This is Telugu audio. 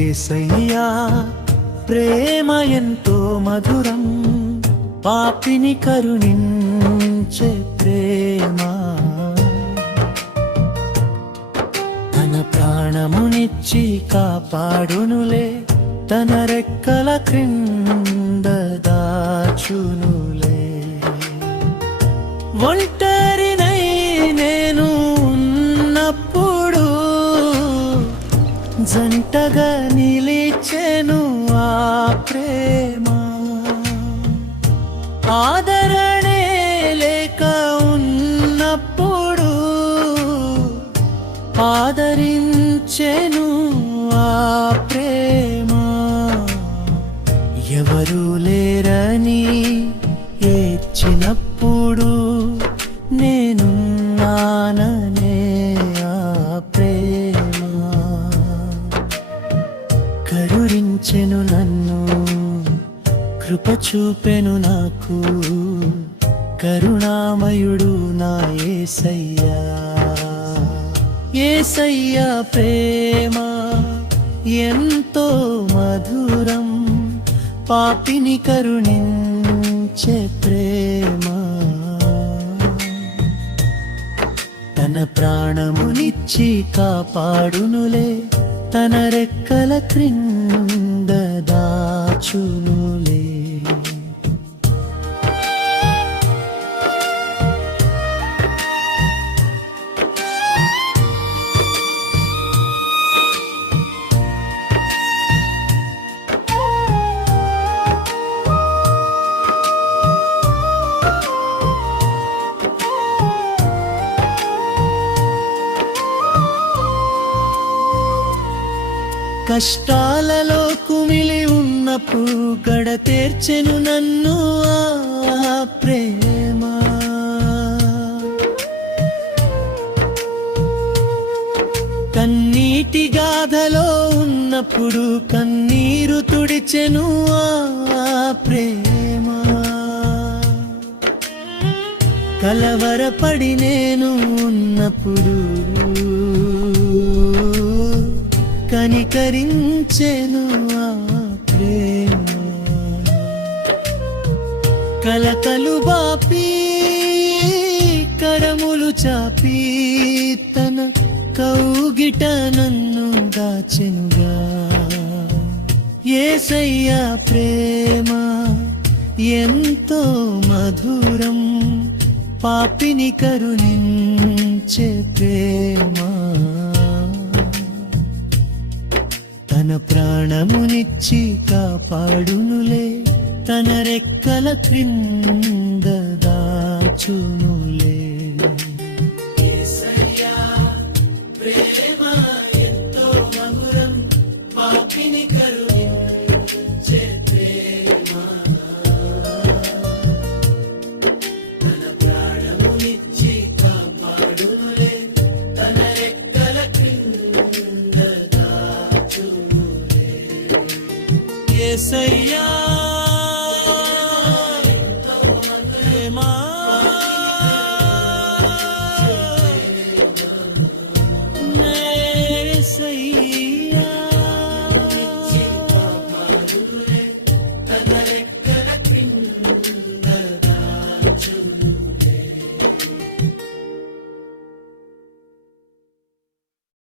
ఏసయ్యా ప్రేమ ఎంతో మధురం పాపిని కరుణించే ప్రేమ. తన ప్రాణమునిచ్చి కాపాడునులే తన రెక్కల క్రింద దాచునులే. ఒంటరినై నేను ఉన్నప్పుడు జంటగా నిలిచెను ఆ ప్రేమ. ఆదరణే లేక ఉన్నప్పుడు ఆదరించెను ఆ ప్రేమ. ఎవరు లేరని ఏడ్చినప్పుడు నేను నాననే ఆ ప్రేమ. కరురించెను నన్ను కృప చూపెను నాకు కరుణామయుడు నా ఏసయ్యా. ఏసయ్యా ప్రేమ ఎంతో మధురం పాపిని కరుణించే ప్రేమ. తన ప్రాణమునిచ్చి కాపాడునులే తన రెక్కల క్రింద దాచునులే కష్టాలలో కుమిలి ఉన్నప్పుడు గడ తీర్చెను నన్ను ఆ ప్రేమ. కన్నీటి గాథలో ఉన్నప్పుడు కన్నీరు తుడిచెను ఆ ప్రేమ. కలవరపడి నేను ఉన్నప్పుడు కనికరించెను ఆ ప్రేమ. కలకలు బాపి కరములు చాపి తన కౌగిట నన్ను దాచెనుగా. ఏసయ్యా ప్రేమ ఎంతో మధురం పాపిని కరుణించే ప్రేమా. తన ప్రాణమునిచ్చి కాపాడునులే తన రెక్కల క్రింద దాచును. say